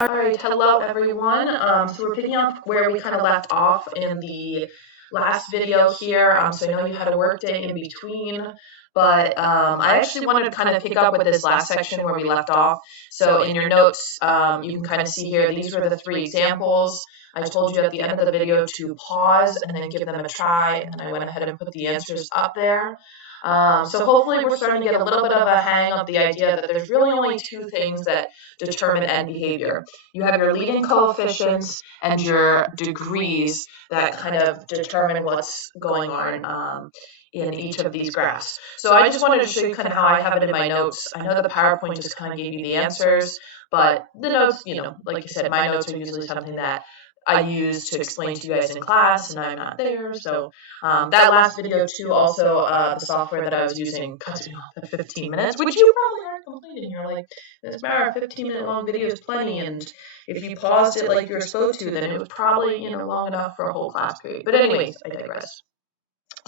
All right, hello everyone. So we're picking up where we kind of left off in the last video here. So I know you had a work day in between, but I actually wanted to kind of pick up with this last section where we left off. So in your notes, you can kind of see here, these were the three examples. I told you at the end of the video to pause and then give them a try, and I went ahead and put the answers up there. So hopefully we're starting to get a little bit of a hang of the idea that there's really only two things that determine end behavior. You have your leading coefficients and your degrees that kind of determine what's going on in each of these graphs. So I just wanted to show you kind of how I have it in my notes. I know that the PowerPoint just kind of gave you the answers, but the notes, like you said, my notes are usually something that I use to explain to you guys in class, and I'm not there. So that last video too, also the software that I was using cuts me off at 15 minutes, which you probably aren't complaining. You're like, this matter 15-minute long video is plenty, and if you paused it like you were supposed to, then it was probably long enough for a whole class period. But anyways, I digress.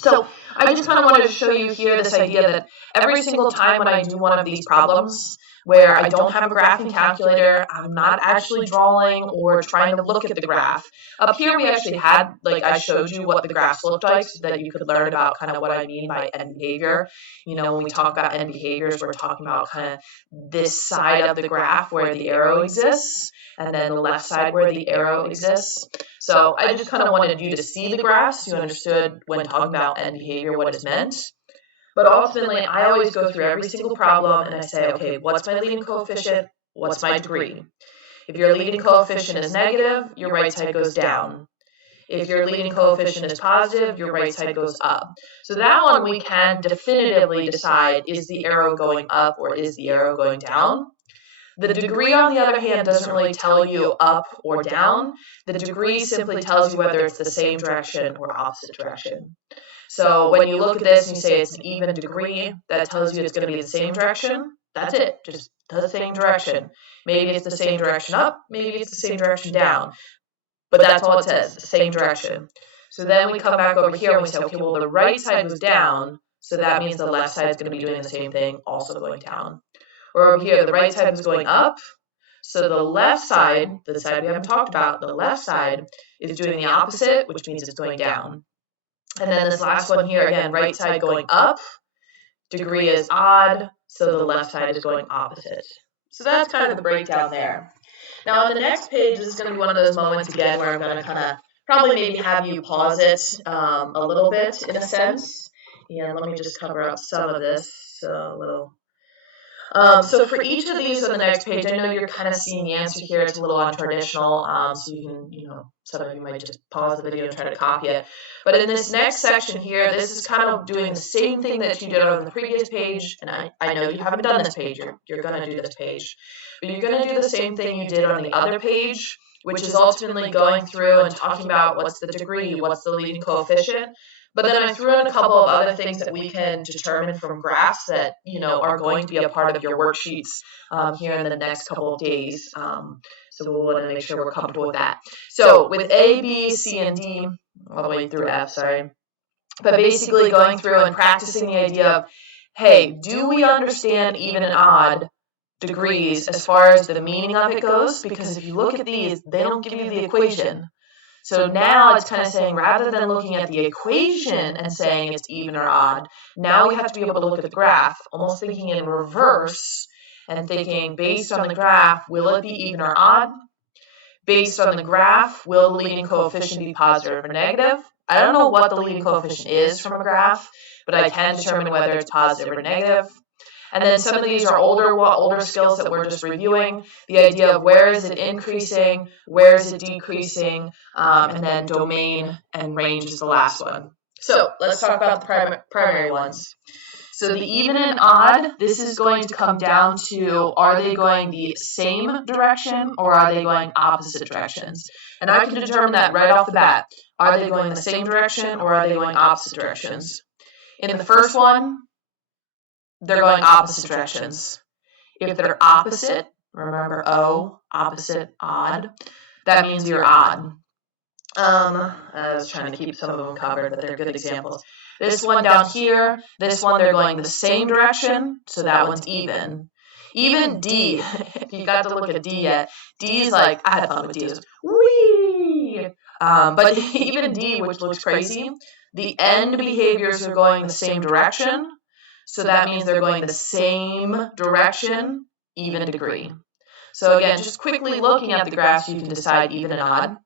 So I just kind of wanted to show you here this idea that every single time when I do one of these problems where I don't have a graphing calculator, I'm not actually drawing or trying to look at the graph. Up here we actually had, like I showed you what the graphs looked like so that you could learn about kind of what I mean by end behavior. When we talk about end behaviors, we're talking about kind of this side of the graph where the arrow exists, and then the left side where the arrow exists. So I just kind of wanted you to see the graphs. You understood when talking about end behavior what is meant. But ultimately, I always go through every single problem and I say, okay, what's my leading coefficient? What's my degree? If your leading coefficient is negative, your right side goes down. If your leading coefficient is positive, your right side goes up. So that one we can definitively decide, is the arrow going up or is the arrow going down? The degree, on the other hand, doesn't really tell you up or down. The degree simply tells you whether it's the same direction or opposite direction. So when you look at this and you say it's an even degree, that tells you it's going to be the same direction. That's it, just the same direction. Maybe it's the same direction up, maybe it's the same direction down. But that's all it says, the same direction. So then we come back over here and we say, okay, well, the right side was down, so that means the left side is going to be doing the same thing, also going down. Or over here, the right side was going up, so the left side, the side we haven't talked about, the left side is doing the opposite, which means it's going down. And then this last one here, again, right side going up, degree is odd, so the left side is going opposite. So that's kind of the breakdown there. Now on the next page, this is going to be one of those moments again where I'm going to kind of probably maybe have you pause it a little bit in a sense. And let me just cover up some of this a little. So for each of these on the next page, I know you're kind of seeing the answer here. It's a little untraditional, so you can, some of you might just pause the video and try to copy it. But in this next section here, this is kind of doing the same thing that you did on the previous page, and I know you haven't done this page. You're going to do this page. But you're going to do the same thing you did on the other page, which is ultimately going through and talking about what's the degree, what's the leading coefficient. But then I threw in a couple of other things that we can determine from graphs that, are going to be a part of your worksheets here in the next couple of days. So we'll want to make sure we're comfortable with that. So with A, B, C, and D, all the way through F, sorry. But basically going through and practicing the idea of, hey, do we understand even and odd degrees as far as the meaning of it goes? Because if you look at these, they don't give you the equation. So now it's kind of saying, rather than looking at the equation and saying it's even or odd, now we have to be able to look at the graph, almost thinking in reverse and thinking, based on the graph, will it be even or odd? Based on the graph, will the leading coefficient be positive or negative? I don't know what the leading coefficient is from a graph, but I can determine whether it's positive or negative. And then some of these are older skills that we're just reviewing. The idea of where is it increasing, where is it decreasing, and then domain and range is the last one. So let's talk about the primary ones. So the even and odd, this is going to come down to, are they going the same direction or are they going opposite directions? And I can determine that right off the bat. Are they going the same direction or are they going opposite directions? In the first one, they're going opposite directions. If they're opposite, remember O, opposite, odd, that means you're odd. I was trying to keep some of them covered, but they're good examples. This one down here, this one they're going the same direction, so that one's even. Even D, if you got to look at D yet, D is like, I had fun with D, it was wee! But even D, which looks crazy, the end behaviors are going the same direction, so that means they're going the same direction, even degree. So again, just quickly looking at the graphs, you can decide even and odd.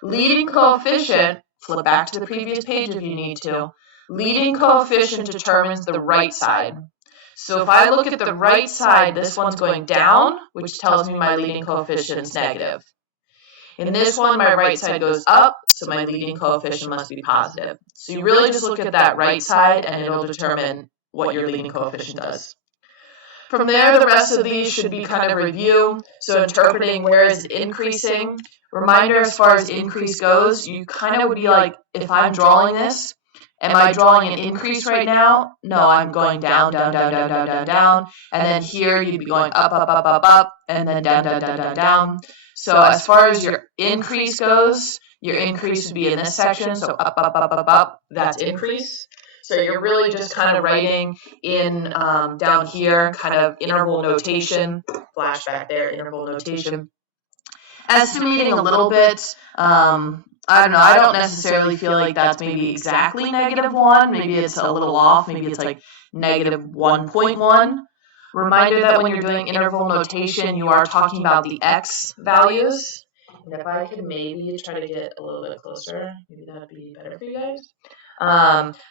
Leading coefficient, flip back to the previous page if you need to. Leading coefficient determines the right side. So if I look at the right side, this one's going down, which tells me my leading coefficient is negative. In this one, my right side goes up, so my leading coefficient must be positive. So you really just look at that right side, and it'll determine what your leading coefficient does. From there, the rest of these should be kind of review, so interpreting where is it increasing. Reminder as far as increase goes, you kind of would be like, if I'm drawing this, am I drawing an increase right now? No, I'm going down, down, down, down, down, down, down. And then here you'd be going up, up, up, up, up, and then down, down, down, down, down. So as far as your increase goes, your increase would be in this section, so up, up, up, up, up, that's increase. So you're really just kind of writing in down here, kind of interval notation, flashback there, interval notation. Estimating a little bit, I don't know, I don't necessarily feel like that's maybe exactly -1, maybe it's a little off, maybe it's like -1.1. Reminder that when you're doing interval notation, you are talking about the x values. And if I could maybe try to get a little bit closer, maybe that'd be better for you guys.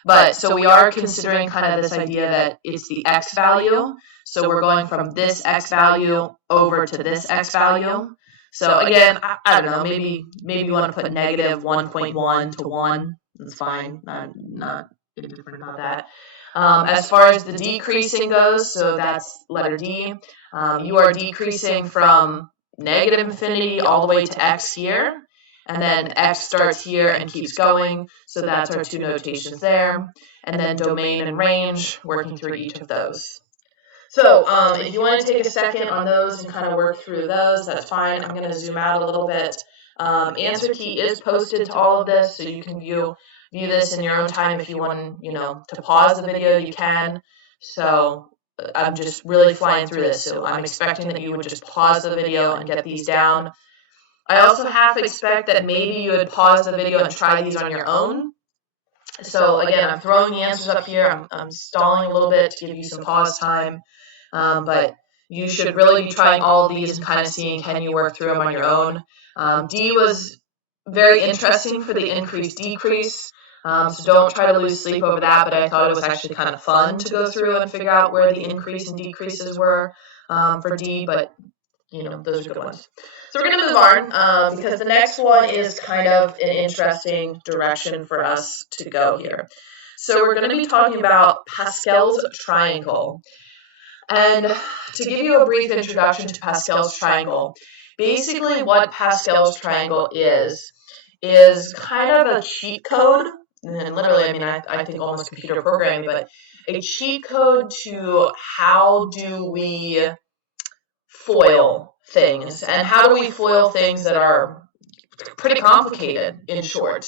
But so we are considering kind of this idea that it's the x value. So we're going from this x value over to this x value. So again, I don't know, maybe you want to put -1.1 to 1. That's fine. I'm not indifferent about that. As far as the decreasing goes, so that's letter D. You are decreasing from -infinity all the way to x here. And then x starts here and keeps going, so that's our two notations there. And then domain and range, working through each of those. So if you want to take a second on those and kind of work through those, that's fine. I'm going to zoom out a little bit. Answer key is posted to all of this, so you can view this in your own time. If you want, to pause the video, you can. So I'm just really flying through this, so I'm expecting that you would just pause the video and get these down. I also half expect that maybe you would pause the video and try these on your own. So again, I'm throwing the answers up here. I'm stalling a little bit to give you some pause time. But you should really be trying all of these and kind of seeing, can you work through them on your own. D was very interesting for the increase-decrease. So don't try to lose sleep over that, but I thought it was actually kind of fun to go through and figure out where the increase and decreases were for D, but those are good ones. So we're going to move on because the next one is kind of an interesting direction for us to go here. So we're going to be talking about Pascal's triangle. And to give you a brief introduction to Pascal's triangle, basically what Pascal's triangle is kind of a cheat code, and literally, I think almost computer programming, but a cheat code to how do we foil things, and how do we foil things that are pretty complicated, in short.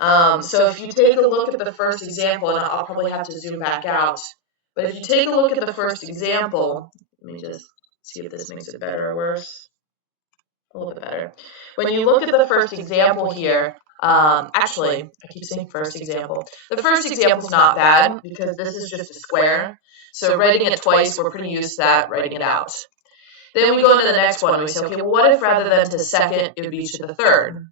So if you take a look at the first example, and I'll probably have to zoom back out, but if you take a look at the first example, let me just see if this makes it better or worse. A little bit better. When you look at the first example here, actually, I keep saying first example. The first example is not bad because this is just a square. So writing it twice, we're pretty used to that, writing it out. Then we go into the next one and we say, okay, well, what if rather than to second, it would be to the third?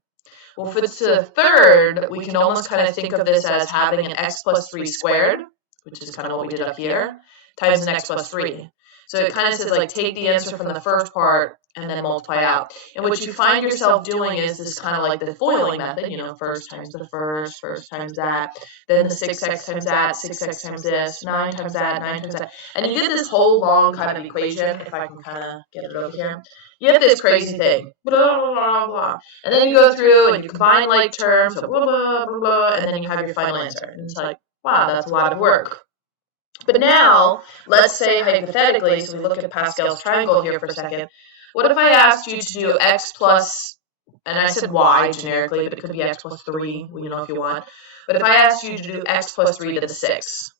Well, if it's to the third, we can almost kind of think of this as having an x plus 3 squared, which is kind of what we did up here, times an x plus 3. So it kind of says, like, take the answer from the first part and then multiply out. And what you find yourself doing is this kind of like the foiling method, first times the first times that, then the 6x times that, 6x times this, 9 times that, 9 times that. And you get this whole long kind of equation, if I can kind of get it over here. You have this crazy thing, blah, blah, blah, blah. And then you go through and you combine like terms, so blah, blah, blah, blah, and then you have your final answer. And it's like, wow, that's a lot of work. But now, let's say hypothetically, so we look at Pascal's triangle here for a second, what if I asked you to do x plus, and I said y generically, but it could be x plus 3, if you want. But if I asked you to do x plus 3 to the 6,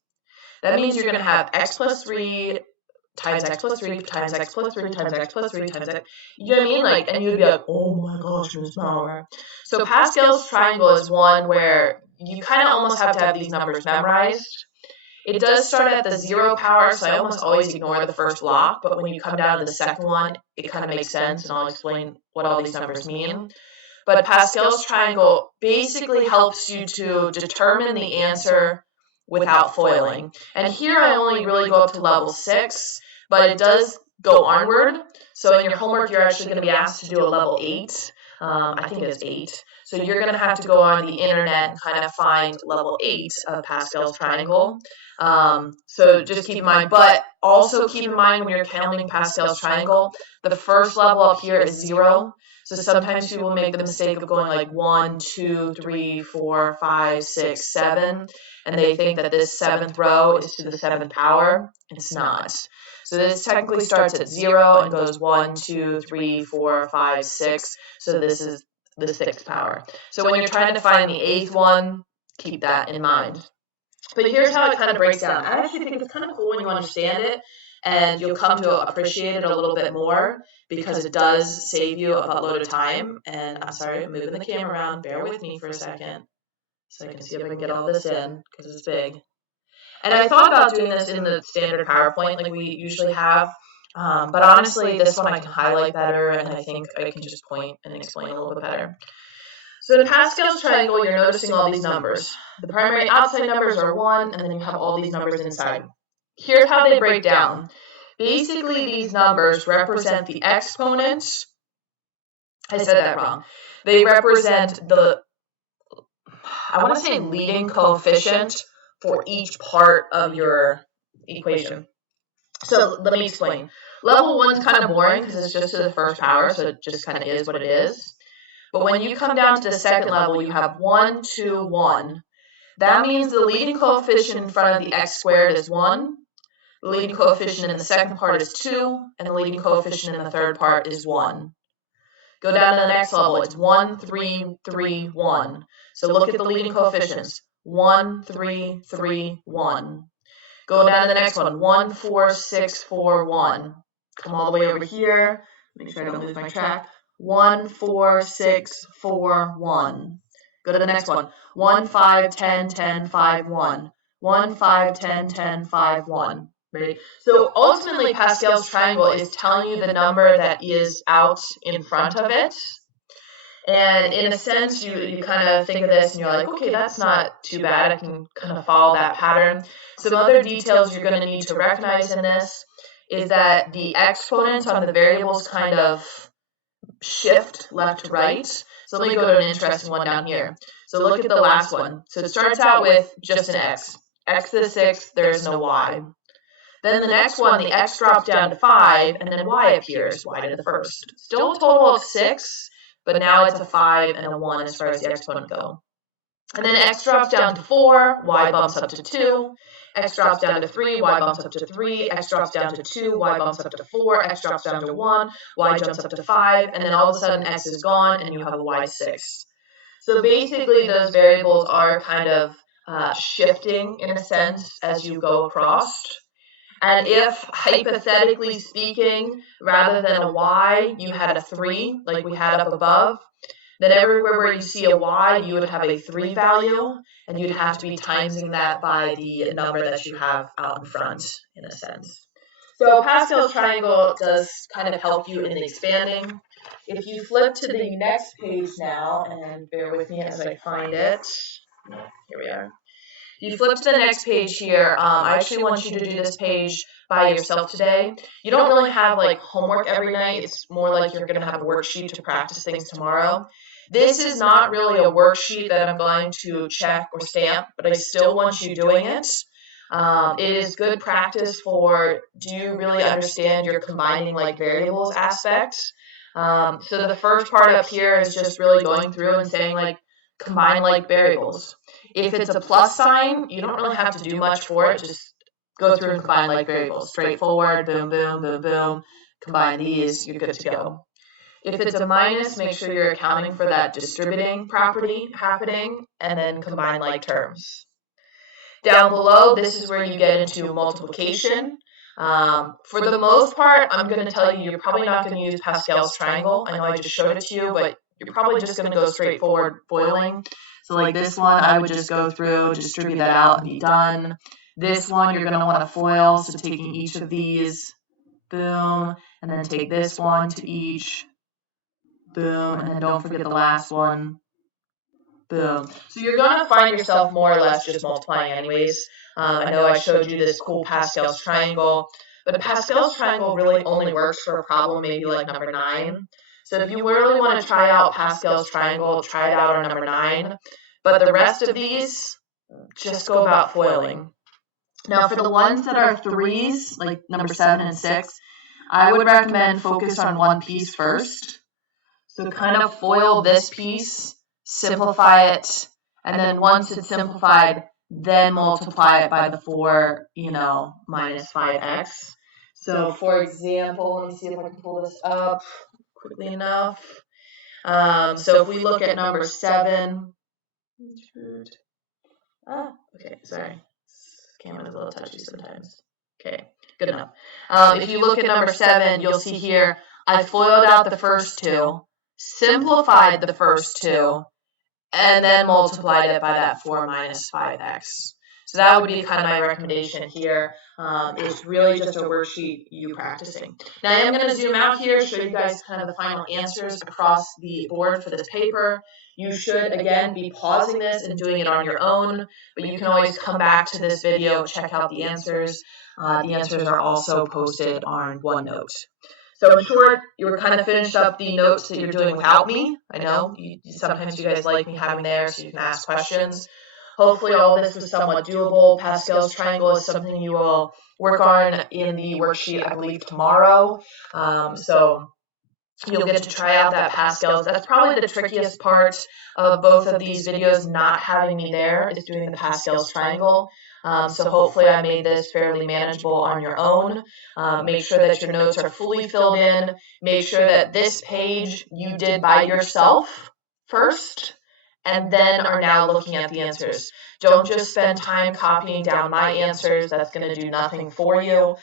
that means you're going to have x plus 3 times x plus 3 times x plus 3 times x plus 3 times x. You know what I mean? Like, and you'd be like, oh my gosh, Ms. Maurer. So Pascal's triangle is one where you kind of almost have to have these numbers memorized. It does start at the 0 power, so I almost always ignore the first block, but when you come down to the second one, it kind of makes sense, and I'll explain what all these numbers mean. But Pascal's triangle basically helps you to determine the answer without foiling. And here I only really go up to level 6, but it does go onward. So in your homework, you're actually going to be asked to do a level 8. I think it's 8. So you're going to have to go on the internet and kind of find level 8 of Pascal's triangle. So just keep in mind, but also keep in mind when you're counting Pascal's triangle, the first level up here is 0. So sometimes people make the mistake of going like 1, 2, 3, 4, 5, 6, 7, and they think that this 7th row is to the 7th power. It's not. So this technically starts at 0 and goes 1, 2, 3, 4, 5, 6. So this is the 6th power. So when you're trying to find the 8th one, keep that in mind. But here's how it kind of breaks down. I actually think it's kind of cool when you understand it, and you'll come to appreciate it a little bit more because it does save you a buttload of time. And I'm sorry, I'm moving the camera around. Bear with me for a second so I can see if I can get all this in because it's big. And I thought about doing this in the standard PowerPoint like we usually have, but honestly, this one I can highlight better, and I think I can just point and explain a little bit better. So in Pascal's triangle, you're noticing all these numbers. The primary outside numbers are 1, and then you have all these numbers inside. Here's how they break down. Basically, these numbers represent the exponents. I said that wrong. They represent the, I want to say, leading coefficient for each part of your equation. So let me explain. Level 1's kind of boring because it's just to the first power, so it just kind of is what it is. But when you come down to the second level, you have 1, 2, 1. That means the leading coefficient in front of the x squared is 1. The leading coefficient in the second part is 2. And the leading coefficient in the third part is 1. Go down to the next level. It's 1, 3, 3, 1. So look at the leading coefficients. 1, 3, 3, 1. Go down to the next one. 1, 4, 6, 4, 1. Come all the way over here. Make sure I don't lose my track. 1, 4, 6, 4, 1. Go to the next one. 1, 5, 10, 10, 5, 1. 1, 5, 10, 10, 5, 1. Ready? So ultimately, Pascal's triangle is telling you the number that is out in front of it. And in a sense, you kind of think of this and you're like, okay, that's not too bad. I can kind of follow that pattern. Some other details you're going to need to recognize in this is that the exponents on the variables kind of shift left to right. So let me go to an interesting one down here. So look at the last one. So it starts out with just an x. X to the 6th, there's no y. Then the next one, the x drops down to 5, and then y appears, y to the 1st. Still a total of 6, but now it's a 5 and a 1 as far as the exponent go. And then x drops down to 4, y bumps up to 2. X drops down to 3, y bumps up to 3, x drops down to 2, y bumps up to 4, x drops down to 1, y jumps up to 5, and then all of a sudden x is gone and you have a y6. So basically those variables are kind of shifting in a sense as you go across. And if, hypothetically speaking, rather than a y, you had a 3, like we had up above, then everywhere where you see a y, you would have a 3 value, and you'd have to be timesing that by the number that you have out in front, in a sense. So Pascal's triangle does kind of help you in the expanding. If you flip to the next page now, and bear with me as I find it. Here we are. If you flip to the next page here, I actually want you to do this page by yourself today. You don't really have like homework every night. It's more like you're going to have a worksheet to practice things tomorrow. This is not really a worksheet that I'm going to check or stamp, but I still want you doing it. It is good practice for, do you really understand your combining like variables aspects? So the first part up here is just really going through and saying like, combine like variables. If it's a plus sign, you don't really have to do much for it. Just go through and combine like variables. Straightforward, boom, boom, boom, boom. Combine these, you're good to go. If it's a minus, make sure you're accounting for that distributing property happening, and then combine like terms. Down below, this is where you get into multiplication. For the most part, I'm going to tell you, you're probably not going to use Pascal's triangle. I know I just showed it to you, but you're probably just going to go straightforward foiling. So like this one, I would just go through, distribute that out, and be done. This one, you're going to want to foil, so taking each of these, boom, and then take this one to each, boom, and then don't forget the last one, boom. So you're going to find yourself more or less just multiplying anyways. I know I showed you this cool Pascal's triangle, but Pascal's triangle really only works for a problem maybe like number 9. So if you really want to try out Pascal's triangle, try it out on number 9. But the rest of these, just go about foiling. Now for the ones that are 3s, like number 7 and 6, I would recommend focus on one piece first. So kind of foil this piece, simplify it, and then once it's simplified, then multiply it by the 4, minus 5x. So for example, let me see if I can pull this up quickly enough. So if we look at number 7, okay, sorry. Camera's a little touchy sometimes. Okay, good enough. If you look at number 7, you'll see here, I foiled out the first 2, simplified the first 2, and then multiplied it by that 4 minus 5x. So that would be kind of my recommendation here. It's really just a worksheet you practicing. Now I am going to zoom out here, show you guys kind of the final answers across the board for this paper. You should, again, be pausing this and doing it on your own, but you can always come back to this video, check out the answers. The answers are also posted on OneNote. So in short, you were kind of finished up the notes that you're doing without me. I know sometimes you guys like me having there so you can ask questions. Hopefully all this was somewhat doable. Pascal's triangle is something you will work on in the worksheet, I believe, tomorrow. So you'll get to try out that Pascal's. That's probably the trickiest part of both of these videos, not having me there, is doing the Pascal's triangle. So hopefully I made this fairly manageable on your own. Make sure that your notes are fully filled in. Make sure that this page you did by yourself first, and then are now looking at the answers. Don't just spend time copying down my answers. That's going to do nothing for you.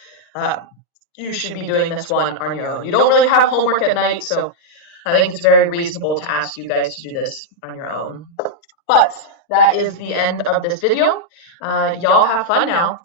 You should be doing this one on your own. You don't really have homework at night, so I think it's very reasonable to ask you guys to do this on your own. But that is the end of this video. Y'all have fun now.